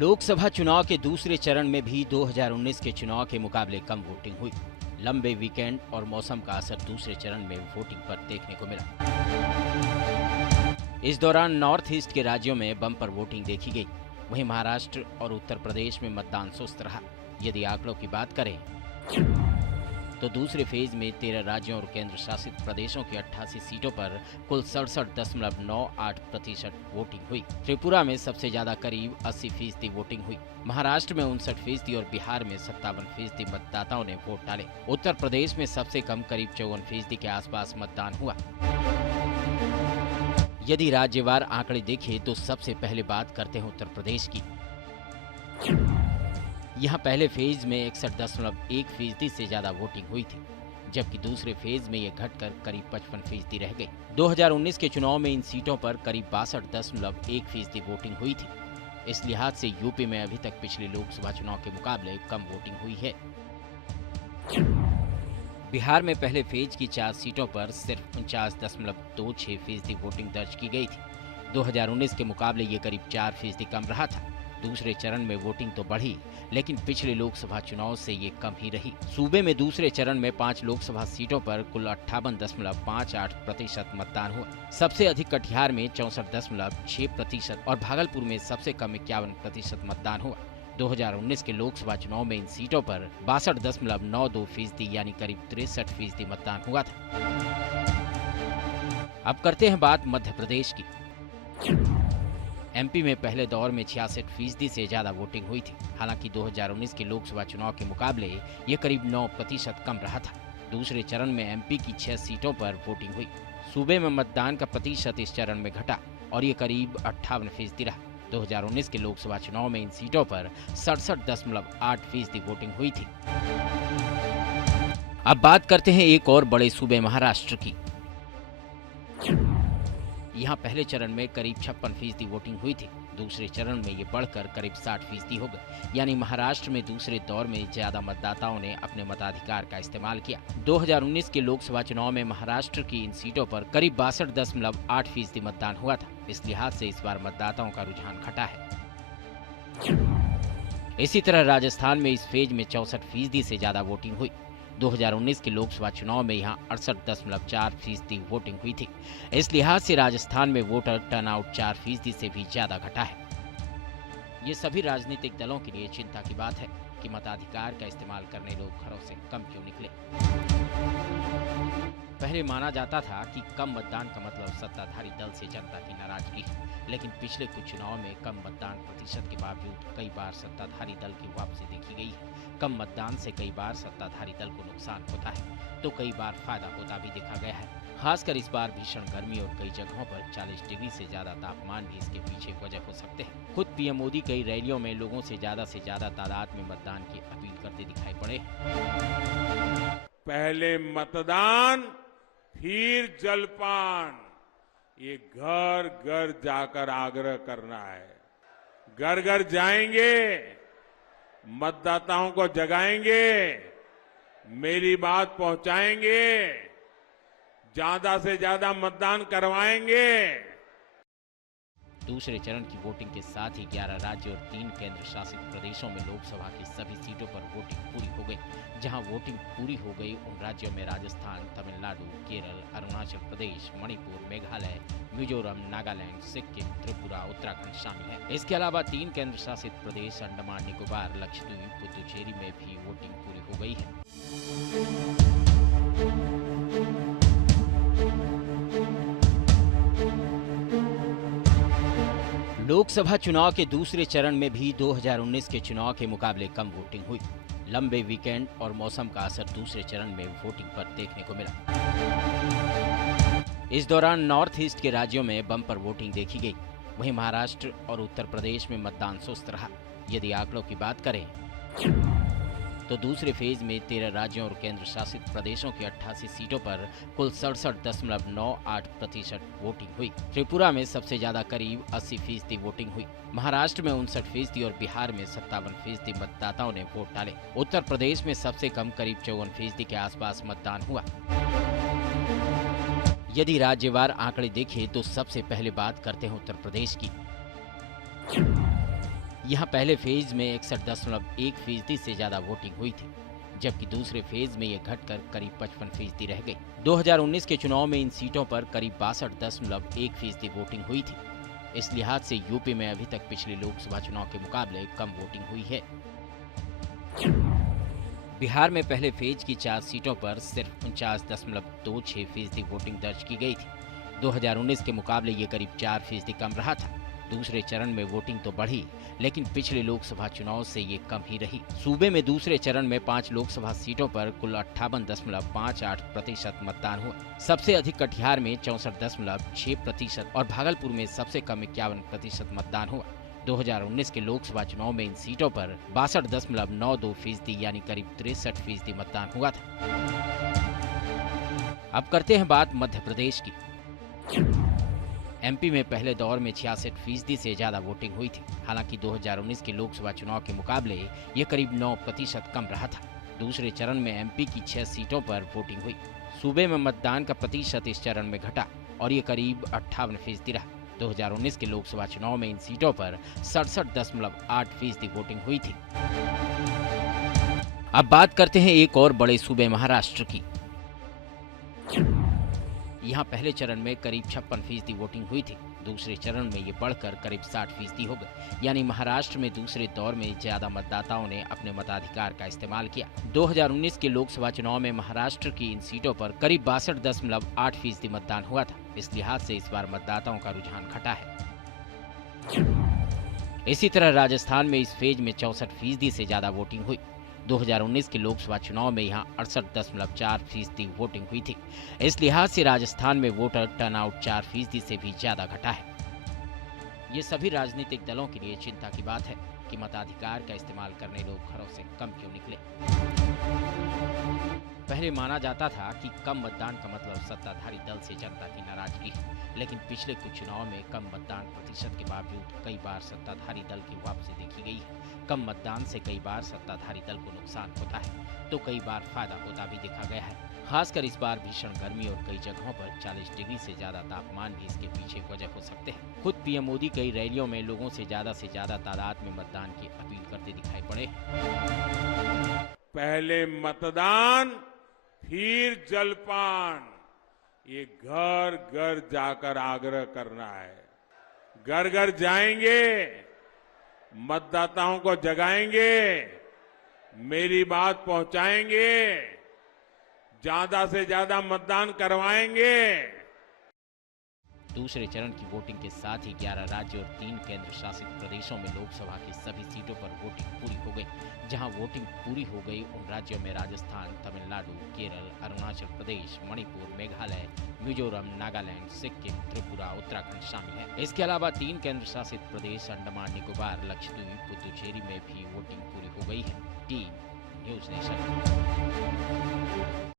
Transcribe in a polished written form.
लोकसभा चुनाव के दूसरे चरण में भी 2019 के चुनाव के मुकाबले कम वोटिंग हुई। लंबे वीकेंड और मौसम का असर दूसरे चरण में वोटिंग पर देखने को मिला। इस दौरान नॉर्थ ईस्ट के राज्यों में बम्पर वोटिंग देखी गई। वहीं महाराष्ट्र और उत्तर प्रदेश में मतदान सुस्त रहा। यदि आंकड़ों की बात करें तो दूसरे फेज में 13 राज्यों और केंद्र शासित प्रदेशों की 88 सीटों पर कुल 67.98% वोटिंग हुई। त्रिपुरा में सबसे ज्यादा करीब 80% वोटिंग हुई। महाराष्ट्र में 59% और बिहार में 57% मतदाताओं ने वोट डाले। उत्तर प्रदेश में सबसे कम करीब 54% के आसपास मतदान हुआ। यदि राज्यवार आंकड़े देखें तो सबसे पहले बात करते हैं उत्तर प्रदेश की। यहाँ पहले फेज में 61.1% से ज्यादा वोटिंग हुई थी, जबकि दूसरे फेज में ये घटकर करीब 55% रह गई। 2019 के चुनाव में इन सीटों पर करीब 62.1% वोटिंग हुई थी। इस लिहाज से यूपी में अभी तक पिछले लोकसभा चुनाव के मुकाबले कम वोटिंग हुई है। बिहार में पहले फेज की 4 सीटों पर सिर्फ 49.26% वोटिंग दर्ज की गई थी। 2019 के मुकाबले ये करीब 4% कम रहा था। दूसरे चरण में वोटिंग तो बढ़ी, लेकिन पिछले लोकसभा चुनाव से ये कम ही रही। सूबे में दूसरे चरण में 5 लोकसभा सीटों पर कुल 58.58% मतदान हुआ। सबसे अधिक कटिहार में 64.6% और भागलपुर में सबसे कम 51% मतदान हुआ। 2019 के लोकसभा चुनाव में इन सीटों पर 62.92% यानी करीब 63% मतदान हुआ था। अब करते हैं बात मध्य प्रदेश की। एमपी में पहले दौर में 66% से ज्यादा वोटिंग हुई थी। हालांकि 2019 के लोकसभा चुनाव के मुकाबले ये करीब 9% कम रहा था। दूसरे चरण में एमपी की 6 सीटों पर वोटिंग हुई। सूबे में मतदान का प्रतिशत इस चरण में घटा और ये करीब 58% रहा। 2019 के लोकसभा चुनाव में इन सीटों पर 67.8% वोटिंग हुई थी। अब बात करते हैं एक और बड़े सूबे महाराष्ट्र की। यहाँ पहले चरण में करीब 56% वोटिंग हुई थी। दूसरे चरण में ये बढ़कर करीब 60% हो गई। यानी महाराष्ट्र में दूसरे दौर में ज्यादा मतदाताओं ने अपने मताधिकार का इस्तेमाल किया। 2019 के लोकसभा चुनाव में महाराष्ट्र की इन सीटों पर करीब 62.8% मतदान हुआ था। इस लिहाज से इस बार मतदाताओं का रुझान घटा है। इसी तरह राजस्थान में इस फेज में 64% से ज्यादा वोटिंग हुई। 2019 के लोकसभा चुनाव में यहाँ 68.4% वोटिंग हुई थी। इस लिहाज से राजस्थान में वोटर टर्नआउट 4% से भी ज्यादा घटा है। ये सभी राजनीतिक दलों के लिए चिंता की बात है कि मताधिकार का इस्तेमाल करने लोग घरों से कम क्यों निकले। पहले माना जाता था कि कम मतदान का मतलब सत्ताधारी दल से जनता की नाराजगी है, लेकिन पिछले कुछ चुनाव में कम मतदान प्रतिशत के बावजूद कई बार सत्ताधारी दल की वापसी देखी गई है। कम मतदान से कई बार सत्ताधारी दल को नुकसान होता है तो कई बार फायदा होता भी देखा गया है। खासकर इस बार भीषण गर्मी और कई जगहों पर 40 डिग्री से ज्यादा तापमान भी इसके पीछे वजह हो सकते हैं। खुद पीएम मोदी कई रैलियों में लोगों से ज्यादा तादाद में मतदान की अपील करते दिखाई पड़े। पहले मतदान फिर जलपान, ये घर घर जाकर आग्रह करना है। घर घर जाएंगे, मतदाताओं को जगाएंगे, मेरी बात पहुंचाएंगे, ज्यादा से ज्यादा मतदान करवाएंगे। दूसरे चरण की वोटिंग के साथ ही 11 राज्य और 3 केंद्र शासित प्रदेशों में लोकसभा की सभी सीटों पर वोटिंग पूरी हो गई। जहां वोटिंग पूरी हो गई उन राज्यों में राजस्थान, तमिलनाडु, केरल, अरुणाचल प्रदेश, मणिपुर, मेघालय, मिजोरम, नागालैंड, सिक्किम, त्रिपुरा, उत्तराखंड शामिल है। इसके अलावा 3 केंद्र शासित प्रदेश अंडमान निकोबार, लक्षद्वीप, पुदुचेरी में भी वोटिंग पूरी हो गई है। लोकसभा चुनाव के दूसरे चरण में भी 2019 के चुनाव के मुकाबले कम वोटिंग हुई। लंबे वीकेंड और मौसम का असर दूसरे चरण में वोटिंग पर देखने को मिला। इस दौरान नॉर्थ ईस्ट के राज्यों में बम्पर वोटिंग देखी गई। वहीं महाराष्ट्र और उत्तर प्रदेश में मतदान सुस्त रहा। यदि आंकड़ों की बात करें तो दूसरे फेज में 13 राज्यों और केंद्र शासित प्रदेशों की 88 सीटों पर कुल 67.98% वोटिंग हुई। त्रिपुरा में सबसे ज्यादा करीब 80% वोटिंग हुई। महाराष्ट्र में 59% और बिहार में 57% मतदाताओं ने वोट डाले। उत्तर प्रदेश में सबसे कम करीब 54% के आसपास मतदान हुआ। यदि राज्यवार आंकड़े देखें तो सबसे पहले बात करते हैं उत्तर प्रदेश की। यहाँ पहले फेज में 61.1% से ज्यादा वोटिंग हुई थी, जबकि दूसरे फेज में ये घटकर करीब 55% रह गई। 2019 के चुनाव में इन सीटों पर करीब 62.1% वोटिंग हुई थी। इस लिहाज से यूपी में अभी तक पिछले लोकसभा चुनाव के मुकाबले कम वोटिंग हुई है। बिहार में पहले फेज की 4 सीटों पर सिर्फ 49.26% वोटिंग दर्ज की गई थी। 2019 के मुकाबले ये करीब 4% कम रहा था। दूसरे चरण में वोटिंग तो बढ़ी, लेकिन पिछले लोकसभा चुनाव से ये कम ही रही। सूबे में दूसरे चरण में 5 लोकसभा सीटों पर कुल 58.58% मतदान हुआ। सबसे अधिक कटिहार में 64.6% और भागलपुर में सबसे कम 51% मतदान हुआ। 2019 के लोकसभा चुनाव में इन सीटों पर 62.92% यानी करीब 63% मतदान हुआ था। अब करते हैं बात मध्य प्रदेश की। एमपी में पहले दौर में 66% से ज्यादा वोटिंग हुई थी। हालांकि 2019 के लोकसभा चुनाव के मुकाबले ये करीब 9% कम रहा था। दूसरे चरण में एमपी की 6 सीटों पर वोटिंग हुई। सूबे में मतदान का प्रतिशत इस चरण में घटा और ये करीब 58% रहा। 2019 के लोकसभा चुनाव में इन सीटों पर 67.8% वोटिंग हुई थी। अब बात करते हैं एक और बड़े सूबे महाराष्ट्र की। यहाँ पहले चरण में करीब 56% वोटिंग हुई थी। दूसरे चरण में ये बढ़कर करीब 60% हो गई। यानी महाराष्ट्र में दूसरे दौर में ज्यादा मतदाताओं ने अपने मताधिकार का इस्तेमाल किया। 2019 के लोकसभा चुनाव में महाराष्ट्र की इन सीटों पर करीब 62.8% मतदान हुआ था। इस लिहाज से इस बार मतदाताओं का रुझान घटा है। इसी तरह राजस्थान में इस फेज में 64% से ज्यादा वोटिंग हुई। 2019 के लोकसभा चुनाव में यहां 68.4% वोटिंग हुई थी। इस लिहाज से राजस्थान में वोटर टर्नआउट 4% से भी ज्यादा घटा है। ये सभी राजनीतिक दलों के लिए चिंता की बात है कि मताधिकार का इस्तेमाल करने लोग घरों से कम क्यों निकले। पहले माना जाता था कि कम मतदान का मतलब सत्ताधारी दल से जनता की नाराजगी है, लेकिन पिछले कुछ चुनाव में कम मतदान प्रतिशत के बावजूद कई बार सत्ताधारी दल की वापसी देखी गई है। कम मतदान से कई बार सत्ताधारी दल को नुकसान होता है तो कई बार फायदा होता भी देखा गया है। खासकर इस बार भीषण गर्मी और कई जगहों पर 40 डिग्री से ज्यादा तापमान भी इसके पीछे वजह हो सकते हैं। खुद पीएम मोदी कई रैलियों में लोगों से ज्यादा तादाद में मतदान की अपील करते दिखाई पड़े। पहले मतदान फिर जलपान, ये घर घर जाकर आग्रह करना है। घर घर जाएंगे, मतदाताओं को जगाएंगे, मेरी बात पहुंचाएंगे, ज्यादा से ज्यादा मतदान करवाएंगे। दूसरे चरण की वोटिंग के साथ ही 11 राज्य और 3 केंद्र शासित प्रदेशों में लोकसभा की सभी सीटों पर वोटिंग पूरी हो गई। जहां वोटिंग पूरी हो गई उन राज्यों में राजस्थान, तमिलनाडु, केरल, अरुणाचल प्रदेश, मणिपुर, मेघालय, मिजोरम, नागालैंड, सिक्किम, त्रिपुरा, उत्तराखंड शामिल है। इसके अलावा 3 केंद्र शासित प्रदेश अंडमान निकोबार, लक्षद्वीप, पुदुचेरी में भी वोटिंग पूरी हो गई है। Team news nation.